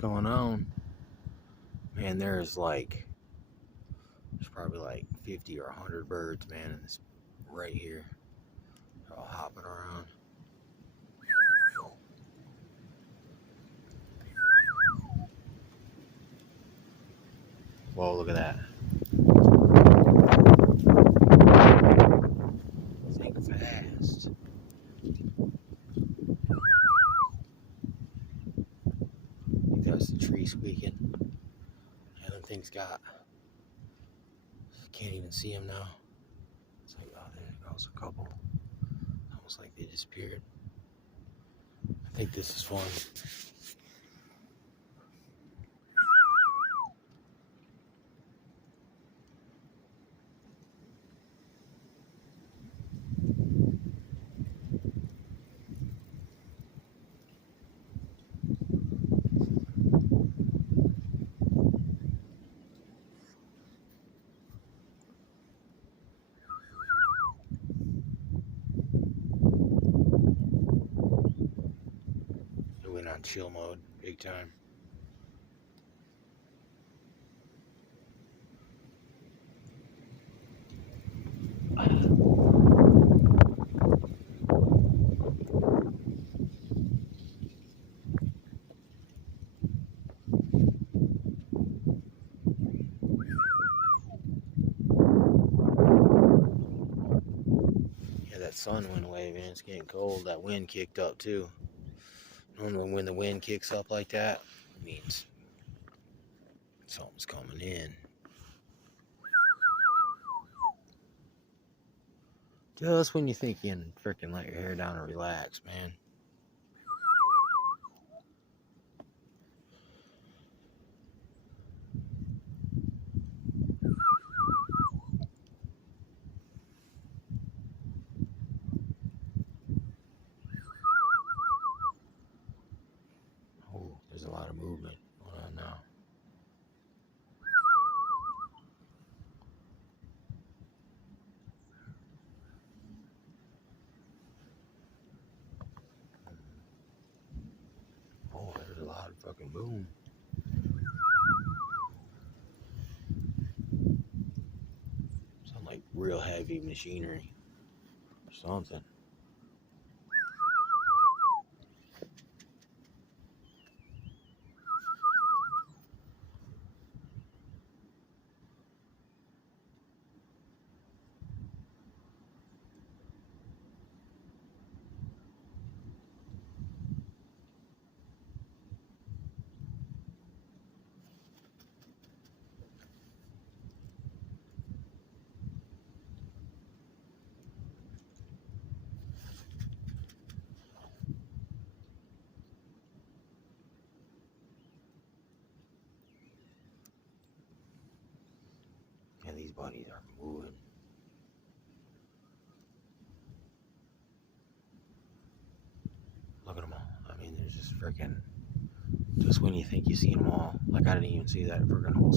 going on. Man, there's probably like 50 or 100 birds, man, in this right here. They're all hopping around. Whoa, look at that. Think fast. I think that's the tree squeaking. Yeah, them things got. Can't even see them now. It's like, oh, there goes a couple. Almost like they disappeared. I think this is fun. It went on chill mode, big time. That sun went away, man. It's getting cold. That wind kicked up too. Normally when the wind kicks up like that, it means something's coming in. Just when you think you can freaking let your hair down and relax, man. Oh, there's a lot of movement going on now. Oh, there's a lot of fucking boom. Sound like real heavy machinery or something. Yeah, these buddies are moving. Look at them all. I mean, there's just freaking. Just when you think you see them all. Like, I didn't even see that freaking whole